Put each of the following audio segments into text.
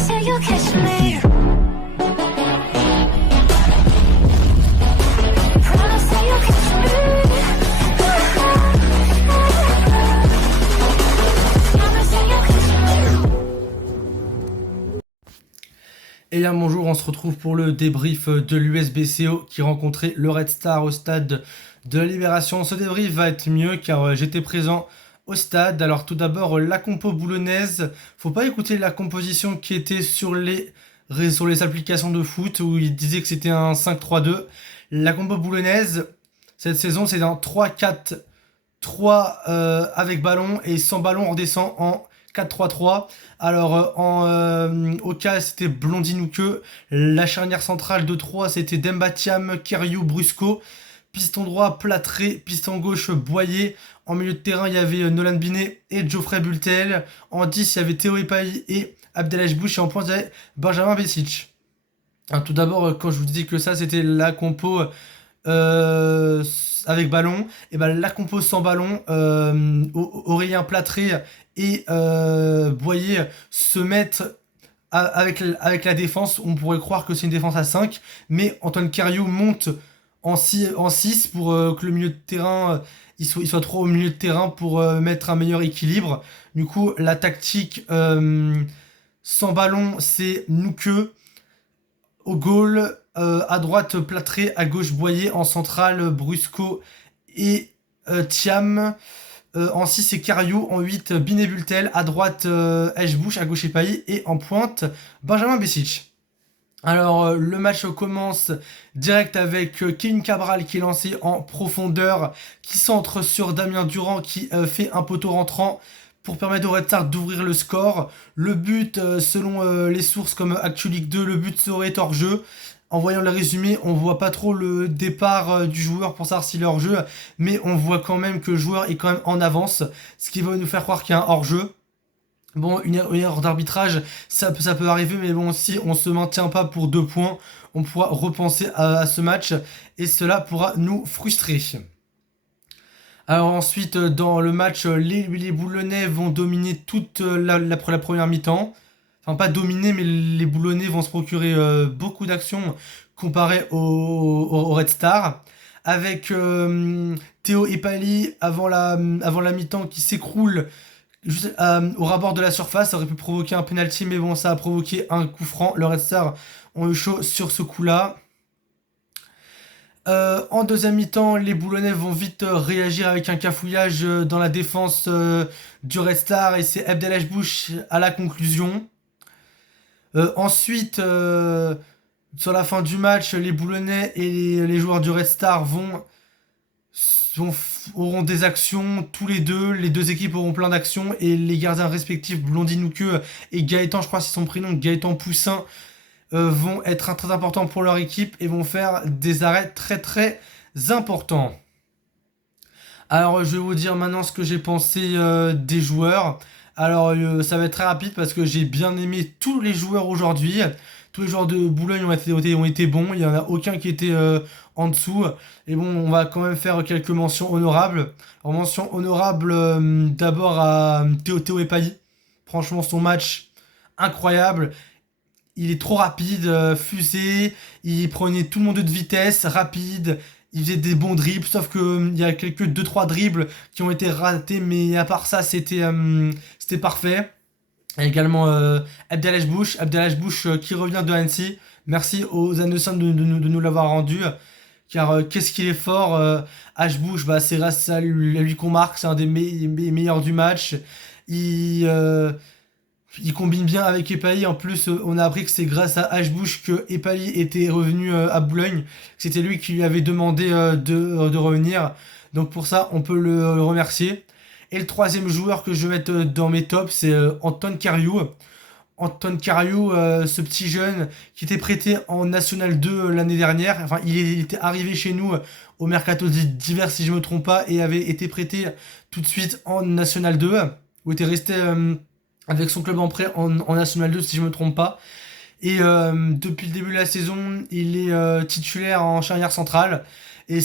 say you'll catch me. Promise that you'll catch me. Promise that you'll catch me. Et bien bonjour, on se retrouve pour le débrief de l'USBCO qui rencontrait le Red Star au stade de la Libération. Ce débrief va être mieux car j'étais présent au stade. Alors tout d'abord la compo boulonnaise, faut pas écouter la composition qui était sur les applications de foot où il disait que c'était un 5-3-2. La compo boulonnaise cette saison c'est un 3-4-3 avec ballon, et sans ballon on redescend en 4-3-3. Alors au cas c'était Blondin ou que. La charnière centrale de 3 c'était Demba Thiam, Kariou, Brusco. Piston droit Plâtré, piston gauche Boyer. En milieu de terrain il y avait Nolan Binet et Geoffrey Bultel. En 10 il y avait Théo Epailly et Abdelhaj Bouch, et en pointe il y avait Benjamin Besic. Alors, tout d'abord quand je vous dis que ça c'était la compo avec ballon, et ben la compo sans ballon, Aurélien Plâtré et Boyer se mettent avec la défense. On pourrait croire que c'est une défense à 5, mais Antoine Kariou monte en 6 pour que le milieu de terrain il soit trop au milieu de terrain pour mettre un meilleur équilibre. Du coup la tactique sans ballon c'est Nouke au goal, à droite Plâtré, à gauche Boyer, en centrale Brusco et Thiam. En 6 c'est Kariou, en 8 Binet Bultel, à droite Bush, à gauche Epailly, et en pointe Benjamin Besic. Alors le match commence direct avec Kevin Cabral qui est lancé en profondeur, qui centre sur Damien Durand qui fait un poteau rentrant pour permettre au Red Star d'ouvrir le score. Le but, selon les sources comme Actu Ligue 2, le but serait hors jeu. En voyant le résumé, on voit pas trop le départ du joueur pour savoir s'il est hors jeu, mais on voit quand même que le joueur est quand même en avance, ce qui va nous faire croire qu'il y a un hors jeu. Bon, une erreur d'arbitrage, ça peut arriver, mais bon, si on se maintient pas pour 2 points, on pourra repenser à ce match, et cela pourra nous frustrer. Alors ensuite, dans le match, les Boulonnais vont dominer toute la première mi-temps. Enfin, pas dominer, mais les Boulonnais vont se procurer beaucoup d'actions comparé au Red Star. Avec Théo Epailly avant la mi-temps qui s'écroule juste au ras-bord de la surface. Ça aurait pu provoquer un penalty, mais bon, ça a provoqué un coup franc. Le Red Star ont eu chaud sur ce coup-là. En deuxième mi-temps, les Boulonnais vont vite réagir avec un cafouillage dans la défense du Red Star, et c'est Abdelhaj Bouch à la conclusion. Ensuite, sur la fin du match, les Boulonnais et les joueurs du Red Star auront des actions tous les deux. Les deux équipes auront plein d'actions, et les gardiens respectifs, Blondin ou que et Gaëtan, je crois que c'est son prénom, Gaëtan Poussin, vont être très importants pour leur équipe et vont faire des arrêts très très importants. Alors je vais vous dire maintenant ce que j'ai pensé des joueurs. Alors ça va être très rapide parce que j'ai bien aimé tous les joueurs aujourd'hui. Tous les joueurs de Boulogne ont été bons, il n'y en a aucun qui était en dessous. Et bon, on va quand même faire quelques mentions honorables. Alors mention honorable d'abord à Théo Epailly. Franchement son match incroyable. Il est trop rapide, fusé, il prenait tout le monde de vitesse, rapide, il faisait des bons dribbles, sauf que il y a quelques 2-3 dribbles qui ont été ratés, mais à part ça, c'était parfait. Et également Abdelhaj Bouch qui revient de Annecy. Merci aux Anderson de nous l'avoir rendu, car qu'est-ce qu'il est fort. Bouch, bah, c'est grâce à lui qu'on marque, c'est un des meilleurs du match. Il combine bien avec Epailly. En plus, on a appris que c'est grâce à Bouch que Epailly était revenu à Boulogne. C'était lui qui lui avait demandé de revenir. Donc pour ça, on peut le remercier. Et le troisième joueur que je vais mettre dans mes tops, c'est Antoine Kariou. Antoine Kariou, ce petit jeune qui était prêté en National 2 l'année dernière. Enfin, il était arrivé chez nous au mercato d'hiver, si je me trompe pas, et avait été prêté tout de suite en National 2, où était resté avec son club en prêt en National 2, si je me trompe pas. Et depuis le début de la saison, il est titulaire en charnière centrale. Et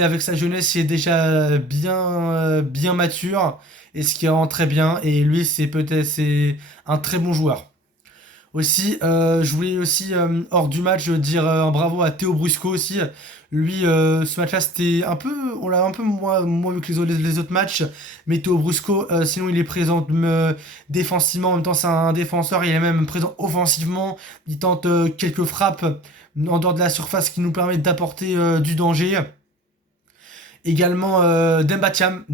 avec sa jeunesse, il est déjà bien mature. Et ce qui rend très bien. Et lui, c'est un très bon joueur. Aussi, je voulais aussi, hors du match, dire un bravo à Théo Brusco aussi. Lui, ce match-là, c'était un peu, on l'a un peu moins vu que les autres matchs, mais Théo Brusco, sinon il est présent défensivement, en même temps c'est un défenseur, il est même présent offensivement, il tente quelques frappes en dehors de la surface qui nous permettent d'apporter du danger. Également Demba Thiam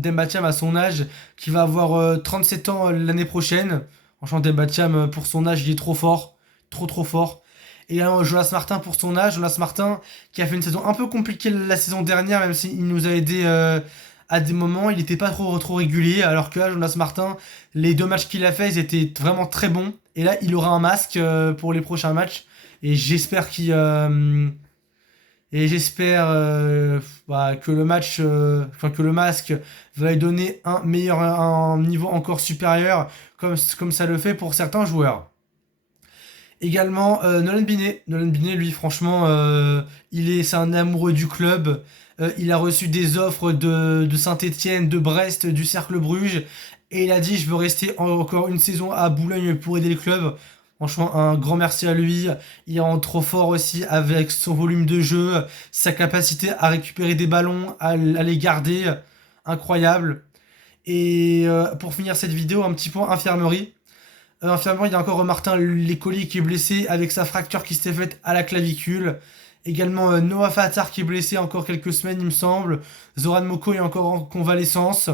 à son âge, qui va avoir 37 ans l'année prochaine. Franchement, Demba Thiam, pour son âge, il est trop fort. Trop fort. Et également Jonas Martin pour son âge. Jonas Martin qui a fait une saison un peu compliquée la saison dernière, même s'il nous a aidé à des moments. Il n'était pas trop régulier. Alors que là, Jonas Martin, les 2 matchs qu'il a fait, ils étaient vraiment très bons. Et là, il aura un masque pour les prochains matchs. Et j'espère qu'il... et j'espère que le match, enfin que le masque va lui donner un niveau encore supérieur, comme ça le fait pour certains joueurs. Également Nolan Binet. Nolan Binet, lui, franchement, c'est un amoureux du club. Il a reçu des offres de Saint-Étienne, de Brest, du Cercle Bruges, et il a dit je veux rester encore une saison à Boulogne pour aider le club. Franchement, un grand merci à lui. Il rentre trop fort aussi avec son volume de jeu, sa capacité à récupérer des ballons, à les garder. Incroyable. Et pour finir cette vidéo, un petit point infirmerie. Infirmerie, il y a encore Martin Lécolier qui est blessé avec sa fracture qui s'était faite à la clavicule. Également Noah Fatar qui est blessé encore quelques semaines, il me semble. Zoran Moko est encore en convalescence.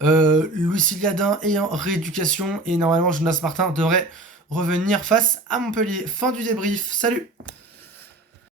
Louis Iliadin est en rééducation. Et normalement, Jonas Martin devrait revenir face à Montpellier. Fin du débrief. Salut!